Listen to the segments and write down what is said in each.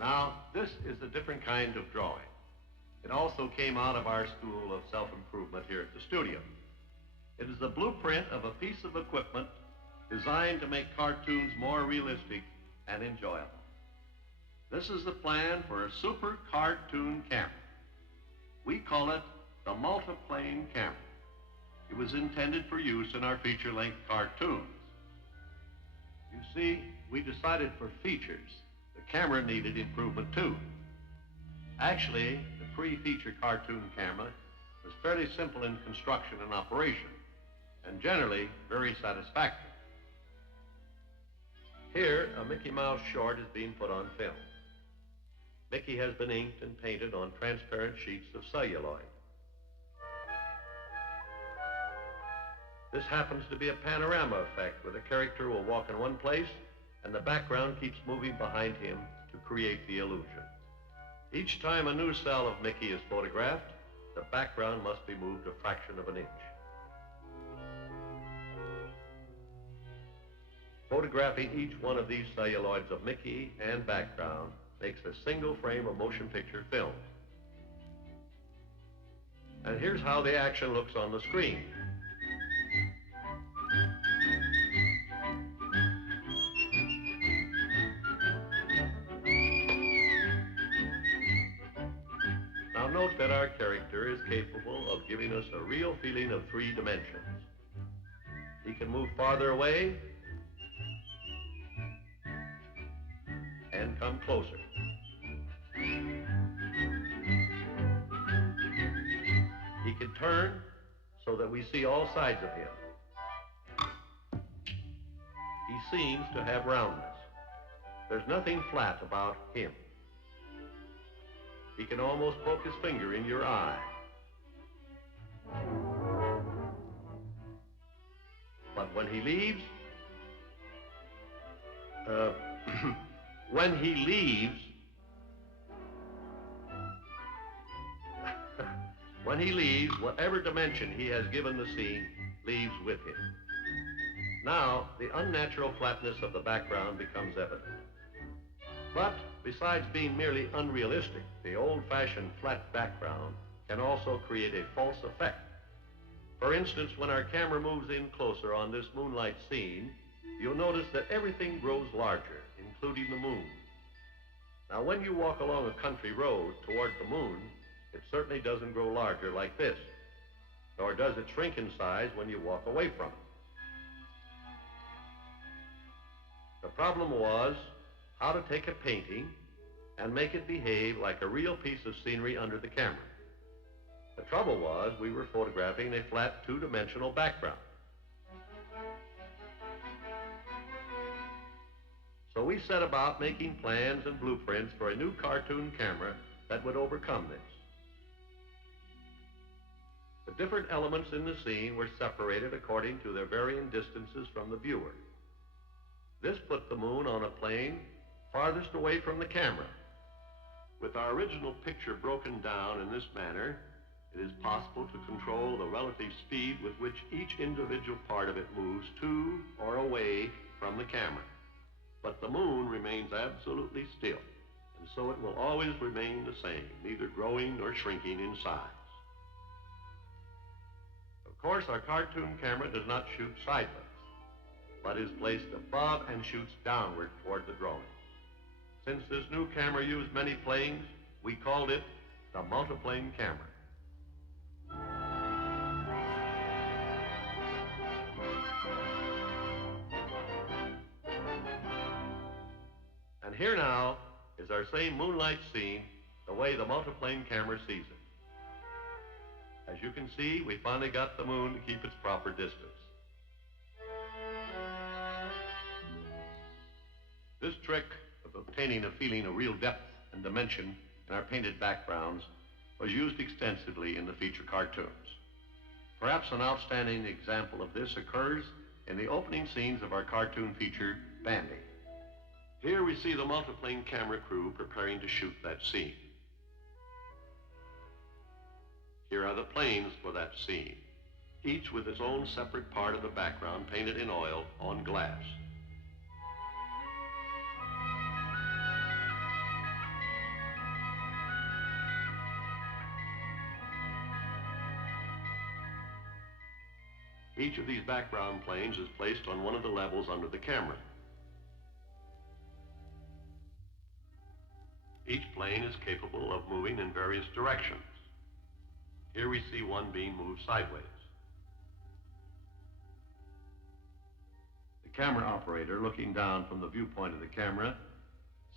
Now, this is a different kind of drawing. It also came out of our school of self-improvement here at the studio. It is a blueprint of a piece of equipment designed to make cartoons more realistic and enjoyable. This is the plan for a super cartoon camera. We call it the multiplane camera. It was intended for use in our feature-length cartoons. You see, we decided for features, the camera needed improvement too. Actually, the pre-feature cartoon camera was fairly simple in construction and operation, and generally very satisfactory. Here, a Mickey Mouse short is being put on film. Mickey has been inked and painted on transparent sheets of celluloid. This happens to be a panorama effect where the character will walk in one place and the background keeps moving behind him to create the illusion. Each time a new cell of Mickey is photographed, the background must be moved a fraction of an inch. Photographing each one of these celluloids of Mickey and background makes a single frame of motion picture film. And here's how the action looks on the screen. Now note that our character is capable of giving us a real feeling of 3 dimensions. He can move farther away and come closer. He can turn so that we see all sides of him. He seems to have roundness. There's nothing flat about him. He can almost poke his finger in your eye. But when he leaves, when he leaves, whatever dimension he has given the scene leaves with him. Now, the unnatural flatness of the background becomes evident. But besides being merely unrealistic, the old-fashioned flat background can also create a false effect. For instance, when our camera moves in closer on this moonlight scene, you'll notice that everything grows larger, including the moon. Now, when you walk along a country road toward the moon, it certainly doesn't grow larger like this, nor does it shrink in size when you walk away from it. The problem was how to take a painting and make it behave like a real piece of scenery under the camera. The trouble was we were photographing a flat 2-dimensional background. So we set about making plans and blueprints for a new cartoon camera that would overcome this. The different elements in the scene were separated according to their varying distances from the viewer. This put the moon on a plane farthest away from the camera. With our original picture broken down in this manner, it is possible to control the relative speed with which each individual part of it moves to or away from the camera. But the moon remains absolutely still, and so it will always remain the same, neither growing nor shrinking in size. Of course, our cartoon camera does not shoot sideways, but is placed above and shoots downward toward the drawing. Since this new camera used many planes, we called it the multiplane camera. And here now is our same moonlight scene the way the multiplane camera sees it. As you can see, we finally got the moon to keep its proper distance. This trick of obtaining a feeling of real depth and dimension in our painted backgrounds was used extensively in the feature cartoons. Perhaps an outstanding example of this occurs in the opening scenes of our cartoon feature, Bandy. Here we see the multiplane camera crew preparing to shoot that scene. Here are the planes for that scene, each with its own separate part of the background painted in oil on glass. Each of these background planes is placed on one of the levels under the camera. Each plane is capable of moving in various directions. Here we see one being moved sideways. The camera operator, looking down from the viewpoint of the camera,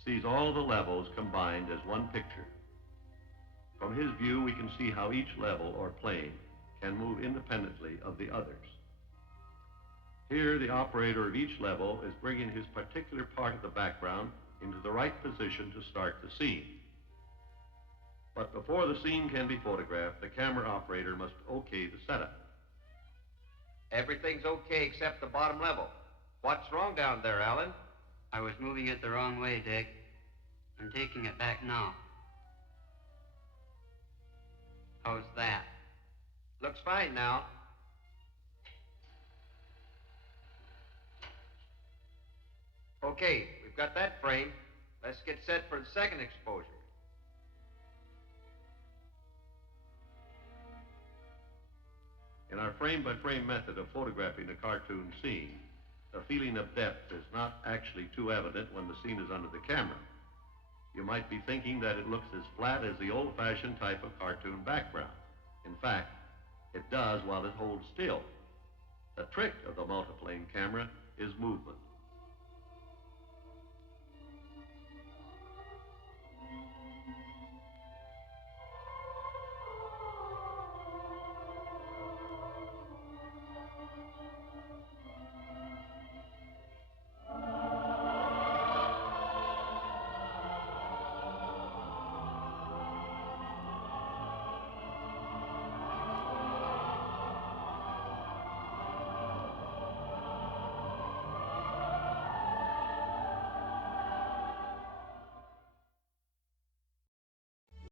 sees all the levels combined as one picture. From his view, we can see how each level or plane can move independently of the others. Here, the operator of each level is bringing his particular part of the background into the right position to start the scene. But before the scene can be photographed, the camera operator must okay the setup. Everything's okay except the bottom level. What's wrong down there, Alan? I was moving it the wrong way, Dick. I'm taking it back now. How's that? Looks fine now. Okay, we've got that frame. Let's get set for the second exposure. In our frame-by-frame method of photographing a cartoon scene, the feeling of depth is not actually too evident when the scene is under the camera. You might be thinking that it looks as flat as the old-fashioned type of cartoon background. In fact, it does while it holds still. The trick of the multiplane camera is movement.